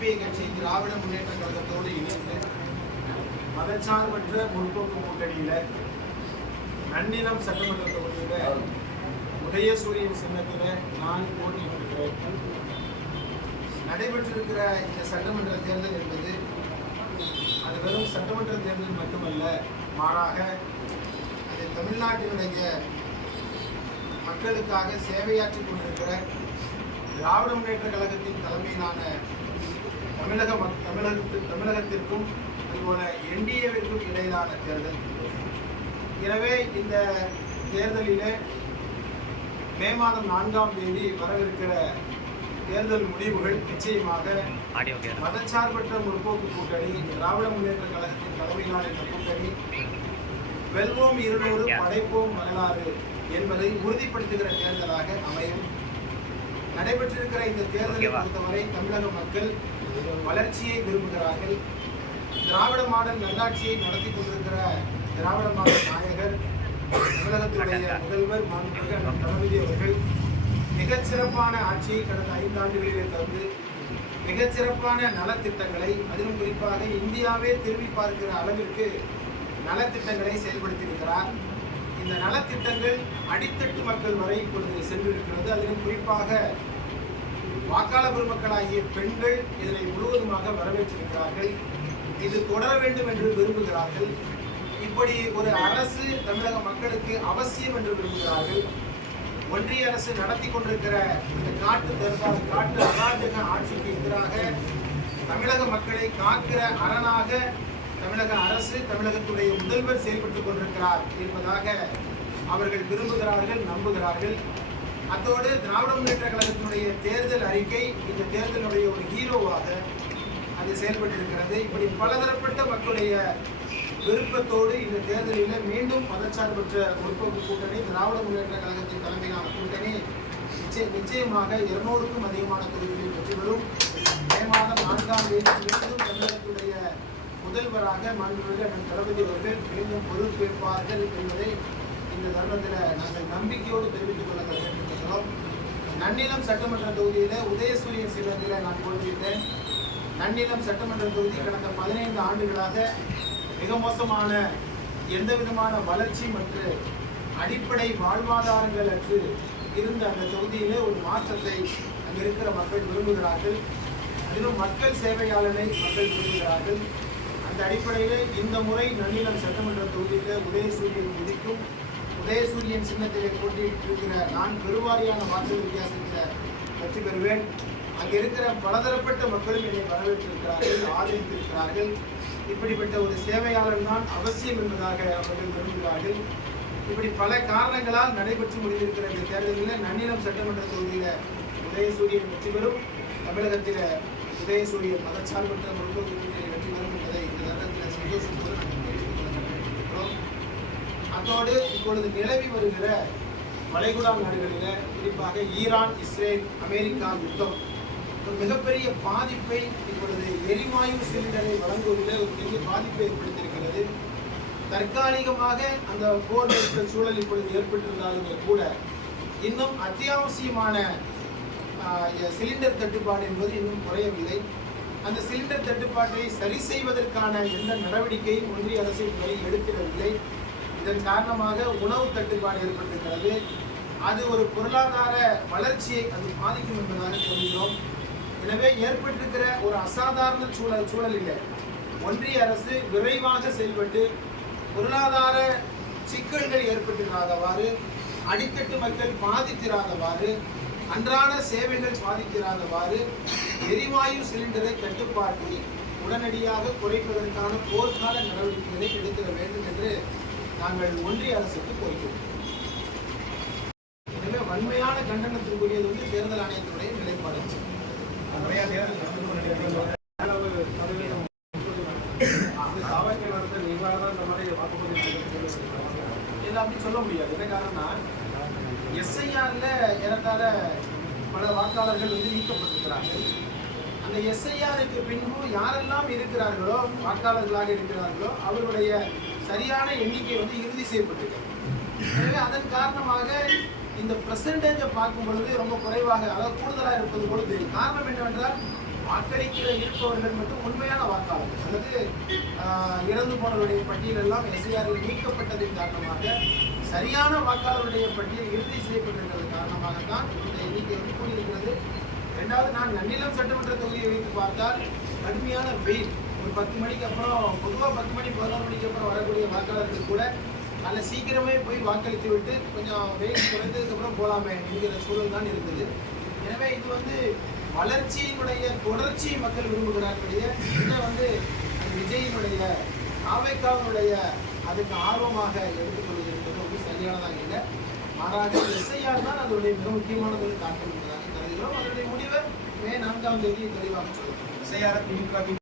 CBI கட்சி திராவிட முன்னேற்ற கழகத்தோடு இணைந்து மதச்சார்பற்ற முற்போக்கு கூட்டணியில் நன்னிலம் சட்டமன்ற தொகுதியில் உதயசூரியன் சின்னத்தில் நான் போட்டியிட்டிருக்கிறேன். நடைபெற்றிருக்கிற இந்த சட்டமன்ற தேர்தல் என்பது அது வெறும் சட்டமன்ற தேர்தல் மட்டுமல்ல, மாறாக அது தமிழ்நாட்டினுடைய மக்களுக்காக சேவையாற்றிக் கொண்டிருக்கிற திராவிட முன்னேற்ற கழகத்தின் தலைமையிலான தமிழகத்திற்கும் அதுபோல என்டிஏவிற்கும் இடையிலான தேர்தல். எனவே இந்த தேர்தலிலே மே மாதம் 4ஆம் தேதி வரவிருக்கிற தேர்தல் முடிவுகள் நிச்சயமாக மதச்சார்பற்ற முற்போக்கு கூட்டணி திராவிட முன்னேற்ற கழகத்தின் தலைமையிலான இந்த கூட்டணி வெல்வோம் 200 படைப்போம் வரலாறு என்பதை உறுதிப்படுத்துகிற தேர்தலாக அமையும். நடைபெற்றிருக்கிற இந்த தேர்தலை பொறுத்தவரை தமிழக மக்கள் வளர்ச்சியை விரும்புகிறார்கள். திராவிட மாடல் நல்லாட்சியை நடத்தி கொண்டிருக்கிற திராவிட மாடல் நாயகர் தமிழகத்துடைய முதல்வர் மாண்புமிகு தளபதி அவர்கள் மிகச்சிறப்பான ஆட்சியை கடந்த 5 ஆண்டுகளிலே தந்து மிகச்சிறப்பான நலத்திட்டங்களை, அதிலும் குறிப்பாக இந்தியாவே திரும்பி பார்க்கிற அளவிற்கு நலத்திட்டங்களை செயல்படுத்தியிருக்கிறார். இந்த நலத்திட்டங்கள் அடித்தட்டு மக்கள் வரை இப்பொழுது சென்றிருக்கிறது. அதிலும் குறிப்பாக வாக்காளர் பெருமக்களாகிய பெண்கள் இதனை முழுவதுமாக வரவேற்றிருக்கிறார்கள். இது தொடர வேண்டும் என்று விரும்புகிறார்கள். இப்படி ஒரு அரசு தமிழக மக்களுக்கு அவசியம் என்று விரும்புகிறார்கள். ஒன்றிய அரசு நடத்தி கொண்டிருக்கிற இந்த காட்டு அராஜக ஆட்சிக்கு எதிராக தமிழக மக்களை காக்கிற அரணாக தமிழக அரசு, தமிழகத்துடைய முதல்வர் செயல்பட்டுக் கொண்டிருக்கிறார் என்பதாக அவர்கள் விரும்புகிறார்கள், நம்புகிறார்கள். அத்தோடு திராவிட முன்னேற்ற கழகத்தினுடைய தேர்தல் அறிக்கை இந்த தேர்தலுடைய ஒரு ஹீரோவாக அது செயல்பட்டிருக்கிறது. இப்படி பலதரப்பட்ட மக்களுடைய விருப்பத்தோடு இந்த தேர்தலில் மீண்டும் மதச்சார்பற்ற முற்போக்கு கூட்டணி திராவிட முன்னேற்ற கழகத்தின் தலைமையிலான கூட்டணி நிச்சயமாக 200க்கும் அதிகமான தொகுதிகளில் வெற்றி பெறும். மே மாதம் 4ஆம் தேதி மீண்டும் தமிழகத்துடைய முதல்வராக மாண்புமிகு தளபதி அவர்கள் மீண்டும் பொறுப்பேற்பார்கள் என்பதை இந்த தருணத்தில் நாங்கள் நம்பிக்கையோடு தெரிவித்துக் கொள்ள கடமைப்பட்டிருக்கிறோம். நன்னிலம் சட்டமன்ற தொகுதியில் உதயசூரியன் சின்னத்தில் நான் போட்டியிட்டேன். நன்னிலம் சட்டமன்ற தொகுதி கடந்த 15 ஆண்டுகளாக மிக மோசமான எந்த விதமான வளர்ச்சி மற்றும் அடிப்படை வாழ்வாதாரங்கள் அற்று இருந்த அந்த தொகுதியிலே ஒரு மாற்றத்தை அங்கே இருக்கிற மக்கள் விரும்புகிறார்கள். அதிலும் மக்கள் சேவையாளனை மக்கள் விரும்புகிறார்கள். அந்த அடிப்படையில் இந்த முறை நன்னிலம் சட்டமன்ற தொகுதியில் உதயசூரியன் உதிக்கும். உதயசூரியன் சின்னத்திலே போட்டியிட்டிருக்கிற நான் பெருவாரியான வாக்குகள் வித்தியாசத்தில் வெற்றி பெறுவேன். அங்கே இருக்கிற பலதரப்பட்ட மக்களும் என்னை வரவேற்றிருக்கிறார்கள், ஆதரித்திருக்கிறார்கள். இப்படிப்பட்ட ஒரு சேவையாளர் தான் அவசியம் என்பதாக அவர்கள் விரும்புகிறார்கள். இப்படி பல காரணங்களால் நடைபெற்று முடிந்திருக்கிற இந்த தேர்தலில் நன்னிலம் சட்டமன்ற தொகுதியில் உதயசூரியன் வெற்றி பெறும். தமிழகத்தில் உதயசூரியன் மதச்சார்பற்ற முற்போக்கு கூட்டணி வெற்றி பெறும் என்பதை இந்த தருணத்தில் சந்தோஷத்தோடு தெரிவித்துக் கொள்ள கடமைப்பட்டிருக்கிறோம். அதோடு இப்பொழுது நிலவி வருகிற வளைகுடா நாடுகளில் குறிப்பாக ஈரான், இஸ்ரேல், அமெரிக்கா யுத்தம் ஒரு மிகப்பெரிய பாதிப்பை இப்பொழுது எரிவாயு சிலிண்டரை வழங்குவதில் ஒரு பெரிய பாதிப்பை ஏற்படுத்தியிருக்கிறது. தற்காலிகமாக அந்த போர் நிறுத்த சூழல் இப்பொழுது ஏற்பட்டிருந்தாலுமே கூட இன்னும் அத்தியாவசியமான சிலிண்டர் தட்டுப்பாடு என்பது இன்னும் குறையவில்லை. அந்த சிலிண்டர் தட்டுப்பாட்டை சரி செய்வதற்கான எந்த நடவடிக்கையும் ஒன்றிய அரசு இதுவரை எடுத்திடவில்லை. இதன் காரணமாக உணவு தட்டுப்பாடு ஏற்பட்டிருக்கிறது. அது ஒரு பொருளாதார வளர்ச்சியை அது பாதிக்கும் என்பதாக கருதுகிறோம். எனவே ஏற்பட்டிருக்கிற ஒரு அசாதாரண சூழலில் ஒன்றிய அரசு விரைவாக செயல்பட்டு பொருளாதார சிக்கல்கள் ஏற்பட்டிராதவாறு, அடித்தட்டு மக்கள் பாதித்திராதவாறு, அன்றாட சேவைகள் பாதித்திராதவாறு எரிவாயு சிலிண்டரை தட்டுப்பாட்டை உடனடியாக குறைப்பதற்கான போர்க்கால நடவடிக்கைகளை எடுத்திட வேண்டும் என்று நாங்கள் ஒன்றிய அரசுக்கு கோரிக்கிறோம். எனவே வன்மையான கண்டனத்திற்குரியது தேர்தல் ஆணையத்தினுடைய நிலைப்பாடு. அப்படி சொல்ல முடியாது. என்ன காரணம்னா எஸ்ஐஆர்ல ஏறத்தாழ பல வாக்காளர்கள் நீக்கப்பட்டிருக்கிறார்கள். அந்த எஸ்ஐஆருக்கு பின்பு யாரெல்லாம் இருக்கிறார்களோ, வாக்காளர்களாக இருக்கிறார்களோ, அவருடைய சரியான எண்ணிக்கை இறுதி செய்யப்பட்டிருக்கு. எனவே அதன் காரணமாக இந்த பெர்சன்டேஜை பார்க்கும் பொழுது ரொம்ப குறைவாக, அதாவது கூடுதலாக இருப்பது போல தெரியும். காரணம் என்னவென்றால் வாக்களிக்கிற இருப்பவர்கள் மட்டும் உண்மையான வாக்காளர்கள் அல்லது இறந்து போனவருடைய பட்டியல் எல்லாம் எஸ்ஐஆரில் நீக்கப்பட்டதின் காரணமாக சரியான வாக்காளருடைய பட்டியல் இறுதி செய்யப்பட்டிருக்கிறது காரணமாகத்தான் இந்த எண்ணிக்கை வந்து கூடியிருக்கிறது. இரண்டாவது, நான் நன்னிலம் சட்டமன்ற தொகுதியை வைத்து பார்த்தால் கடுமையான வெயில். ஒரு 10 மணிக்கு அப்புறம், பொதுவாக 10 மணி 11 மணிக்கு அப்புறம் வரக்கூடிய வாக்காளர்கள் கூட நல்ல சீக்கிரமே போய் வாக்களித்து விட்டு கொஞ்சம் வெயில் குறைந்ததுக்கப்புறம் போகலாமே என்கிற சூழல் தான் இருக்குது. எனவே இது வந்து வளர்ச்சியினுடைய தொடர்ச்சி மக்கள் விரும்புகிறார்களுடைய இதை வந்து விஜயினுடைய தாவேக்காவினுடைய அதுக்கு ஆர்வமாக எடுத்துக்கொள்வது என்பது வந்து சரியானதாக இல்லை. மாறாக எஸ்ஐஆர் தான் அதனுடைய மிக முக்கியமானது தாக்கம் என்பதாக கருதுகிறோம். அதனுடைய முடிவை மே 4ஆம் தேதி தெளிவாக சொல்லுவோம். எஸ்ஐஆர் திமுக